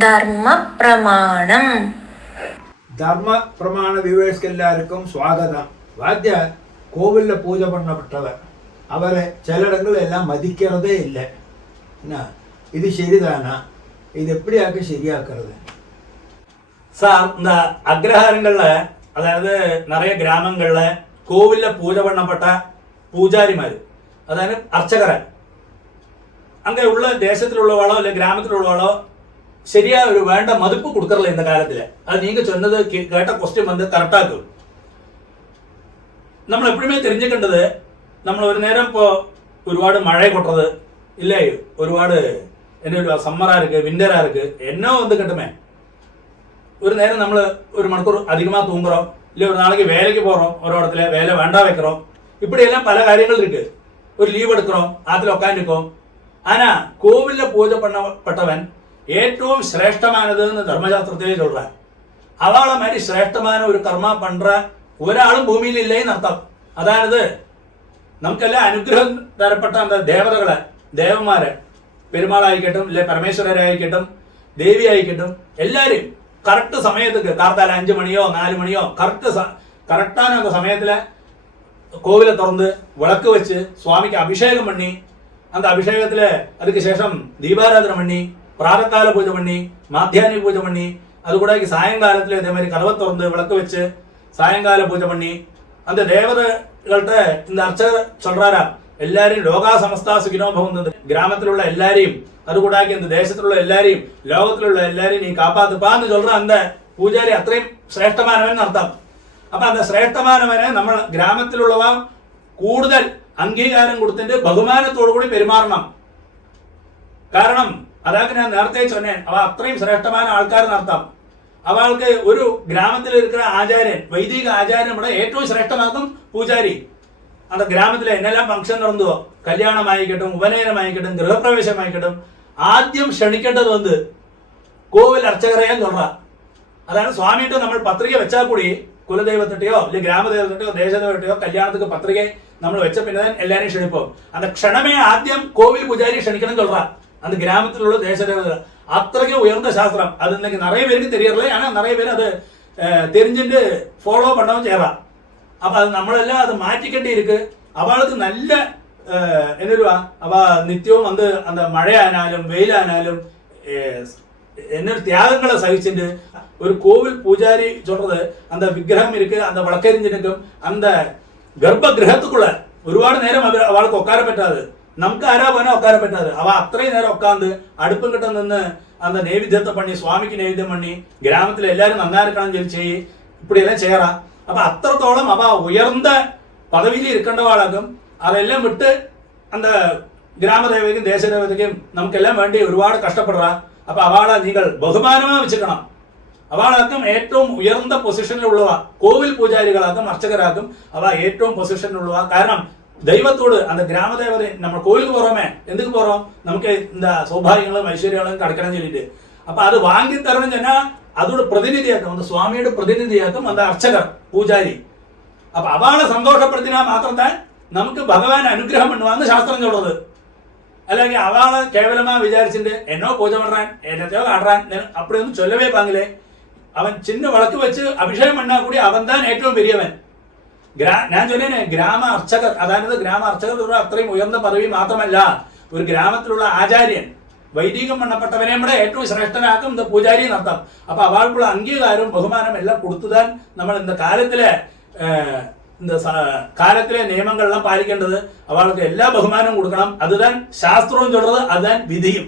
ധർമ്മ പ്രമാണം. ധർമ്മ പ്രമാണ വ്യൂവേഴ്സ്ക്ക് എല്ലാവർക്കും സ്വാഗതം. വാദ്യ கோவிலில் பூஜை பண்ணப்பட்டவர் அவரை சிலடங்களெல்லாம் மதிக்கிறதே இல்லை. என்ன இது சரிதானா? இது எப்படியாக்க சரியாக்குறது? சார், இந்த அக்ரஹாரங்களில், அதாவது நிறைய கிராமங்களில் கோவிலில் பூஜை பண்ணப்பட்ட பூஜாரிமார், அதாவது அர்ச்சகரை, அங்கே உள்ள தேசத்தில் உள்ளவாளோ இல்லை கிராமத்தில் உள்ளவாளோ சரியா ஒரு வேண்ட மதிப்பு கொடுக்கறல இந்த காலத்தில். அது நீங்கள் சொன்னது கேட்ட கொஸ்டின் வந்து கரெக்டாக்கும். നമ്മൾ എപ്പോഴുമേ തിരിഞ്ഞിക്കേണ്ടത്, നമ്മൾ ഒരു നേരം ഇപ്പോൾ ഒരുപാട് മഴ കൊട്ടത് ഇല്ലേ, ഒരുപാട് என்ன சம்மராக இருக்குது, விண்டராக இருக்குது, என்ன வந்து கட்டுமே. ஒரு நேரம் நம்ம ஒரு மணிக்கூர் அதிகமாக தூங்குறோம், இல்லை ஒரு நாளைக்கு வேலைக்கு போகிறோம், ஒரு இடத்துல வேலை வேண்டா வைக்கிறோம், இப்படியெல்லாம் பல காரியங்கள் இருக்குது. ஒரு லீவ் எடுக்கிறோம், அதில் உட்காந்துருக்கோம். ஆனால் கோவிலில் பூஜை பண்ணப்பட்டவன் ഏറ്റവും ശ്രേഷ്ഠമാനതെന്ന് ധർമ്മശാസ്ത്രത്തിലേ சொல்கிறார். அவளை மாதிரி ശ്രേഷ്ഠமான ഒരു കർമ്മ பண்ணுற ഒരാളും ഭൂമിയിൽ ഇല്ലേന്ന് അർത്ഥം. അതായത് നമുക്കെല്ലാം അനുഗ്രഹം തരപ്പെട്ട എന്താ ദേവതകളെ, ദേവന്മാരെ, പെരുമാളായിക്കട്ടും ഇല്ലെ പരമേശ്വരരായിക്കട്ടും ദേവി ആയിക്കട്ടും എല്ലാവരും കറക്റ്റ് സമയத்துக்கு കാർത്താല 5 മണിയോ 4 മണിയോ കറക്റ്റാன அந்த സമയத்தில் கோவிலை திறந்து விளக்கு வச்சு சுவாமிக்கு அபிஷேகம் பண்ணி, அந்த அபிஷேகத்தில் அதுக்கு சேஷம் தீபாராதனை பண்ணி, பிராரக்கால பூஜை பண்ணி, மாத்தியானி பூஜை பண்ணி, அது கூட சாயங்காலத்தில் இதே மாதிரி கதவை திறந்து விளக்கு வச்சு சாயங்கால பூஜை பண்ணி, அந்த தேவதைகள்கிட்ட இந்த அர்ச்சகர் சொல்றாரா, எல்லாரையும் லோகா சமஸ்தா சுகினோ பவந்தது, கிராமத்தில் உள்ள எல்லாரையும், அது கூட இந்த தேசத்தில் உள்ள எல்லாரையும், லோகத்தில் உள்ள எல்லாரையும் நீ காப்பாத்துப்பான்னு சொல்ற அந்த பூஜாரி അത്രയും ശ്രേഷ്ഠമാനവൻ അർത്ഥം. അപ്പൊ அந்த ശ്രേഷ്ഠമാനവനെ നമ്മൾ ഗ്രാമത്തിലുള്ളവ കൂടുതൽ അംഗീകാരം കൊടുത്തിട്ട് ബഹുമാനത്തോടു കൂടി പെരുമാറണം. കാരണം അതായത് ഞാൻ നേരത്തെ சொன்னேன், അവ അത്രയും ശ്രേഷ്ഠமான ആൾക്കാരെന്ന് അർത്ഥം. അവൾക്ക് ഒരു ഗ്രാമത്തിൽ ഇരിക്കുന്ന ആചാര്യൻ, വൈദിക ആചാര്യൻ നമ്മുടെ ഏറ്റവും ശ്രേഷ്ഠമാകും പൂജാരി. அந்த கிராமத்தில் என்னெல்லாம் ஃபங்க்ஷன் நடந்தோ, கல்யாணமாയിക്കட்டும், ഉപനയനമായിക്കட்டும், ഗൃഹപ്രവേശമായിക്കட்டும், ആദ്യം ക്ഷണിക്കേണ്ടത് வந்து கோவில் அர்ச்சகரையான்னு சொல்றா. അതാണ് സ്വാമിയിട്ട് നമ്മൾ പത്രിക വെച്ചാൽ കൂടി കുലദൈവത്തിൻ്റെയോ അല്ലെങ്കിൽ ഗ്രാമദൈവത്തിൻ്റെയോ ദേശദൈവത്തിൻ്റെയോ കല്യാണத்துக்கு പത്രികை നമ്മൾ വെച്ച പിന്നെ എല്ലാവരെയും ക്ഷണിப்போம். அந்த க்ஷணமே ஆദ്യം கோவில் பூஜாரி ക്ഷണിക്കണം சொல்றா. அந்த கிராமத்தில் உள்ள தேசதேவதை அத்தகைய உயர்ந்த சாஸ்திரம். அது இன்னைக்கு நிறைய பேருக்கு தெரியறல, ஆனால் நிறைய பேர் அது தெரிஞ்சுட்டு ஃபாலோ பண்ணவும் செய்யறான். அப்போ அது നമ്മളെല്ലാം അത് മാറ്റിക്കേണ്ടി இருக்கு. അവൾക്ക് നല്ല என்னருவா, அவ நித்தியവും வந்து அந்த மழையானாலும் வெயிலானாலும் என்ன தியாகங்களை சகிச்சுட்டு ஒரு கோவில் பூஜாரி சொல்றது, அந்த விக்கிரகம் இருக்கு, அந்த விளக்கெரிஞ்சிருக்கும் அந்த கர்ப்ப கிரகத்துக்குள்ள ഒരുപാട് നേരം അവൾക്ക് ഉட்கார പറ്റാது. നമുക്ക് ആരാ പോനാ ഉட்கார പറ്റാது. അവ അത്രയും നേരം ഉட்காந்து അടുപ്പം കിട്ട നിന്ന് அந்த நெய்வேத்தியத்தை பண்ணி, சுவாமிக்கு நெய்வேத்தியம் பண்ணி, கிராமத்தில் எல்லாரும் நன்னா இருக்கணும்னு சொல்லி செய்ய, இப்படியெல்லாம் செய்யறா. അപ്പൊ അത്രത്തോളം അവ ഉയർന്ന പദവിയിൽ ഇരിക്കേണ്ടവാളാകും. അതെല്ലാം വിട്ട് அந்த ഗ്രാമദേവതയ്ക്കും ദേശദേവതയ്ക്കും നമുക്കെല്ലാം വേണ്ടി ഒരുപാട് കഷ്ടപ്പെടുക. അപ്പൊ അവളെ നിങ്ങൾ ബഹുമാനമായി വെച്ചിക്കണം. അവളാക്കും ഏറ്റവും ഉയർന്ന പൊസിഷനിലുള്ളവ കോവിൽ പൂജാരികളാക്കും, അർച്ചകരാക്കും. അവ ഏറ്റവും പൊസിഷനിലുള്ളവ. കാരണം ദൈവത്തോട് அந்த கிராமദേവதை நம்ம கோவிலுக்கு போறோமே, எதுக்கு போறோம்? நமக்கு இந்த சௌபாகியங்களும் ஐஸ்வர்யங்களும் கிடைக்கணும்னு சொல்லிட்டு. அப்ப அது வாங்கி தரணும்னு சொன்னா அதோட பிரதிநிதியாக்கும், அந்த சுவாமியோட பிரதிநிதியாக்கும் அந்த அர்ச்சகர் பூஜாரி. அப்ப அவளை சந்தோஷப்படுத்தினா மாத்திரம்தான் நமக்கு பகவான் அனுகிரகம் பண்ணுவான்னு சாஸ்திரம் சொல்றது. അല്ലെങ്കിൽ അവളെ കേവലമാ വിചാരിച്ചിട്ട് എന്നോ പൂജ പண்றான், എന്നத்தைയോ കാട്ടാൻ அப்படி ഒന്നും ചൊല്ലവേ പാങ്ങില്ലേ. അവൻ ചിന്ന വിളക്ക് വെച്ച് അഭിഷേകം பண்ணா കൂടി അവൻ താൻ ഏറ്റവും വലിയവൻ. ഞാൻ ചൊല്ലേനെ ഗ്രാമ അർച്ചകർ, അതായത് ഗ്രാമ അർച്ചകർ അത്രയും ഉയർന്ന പദവി മാത്രമല്ല, ഒരു ഗ്രാമത്തിലുള്ള ആചാര്യൻ, വൈദികം മണ്ണപ്പെട്ടവനെ നമ്മുടെ ഏറ്റവും ശ്രേഷ്ഠനാക്കും இந்த പൂജാരി എന്നർത്ഥം. അപ്പൊ അവൾക്കുള്ള അംഗീകാരവും ബഹുമാനം എല്ലാം കൊടുത്തുതാൻ നമ്മൾ இந்த കാലത്തിലെ നിയമങ്ങളെല്ലാം പാലിക്കേണ്ടത്. അവൾക്ക് എല്ലാ ബഹുമാനവും കൊടുക്കണം. അതുതാൻ ശാസ്ത്രവും ചൊല്ലുന്നത്, അതുതാൻ വിധിയും.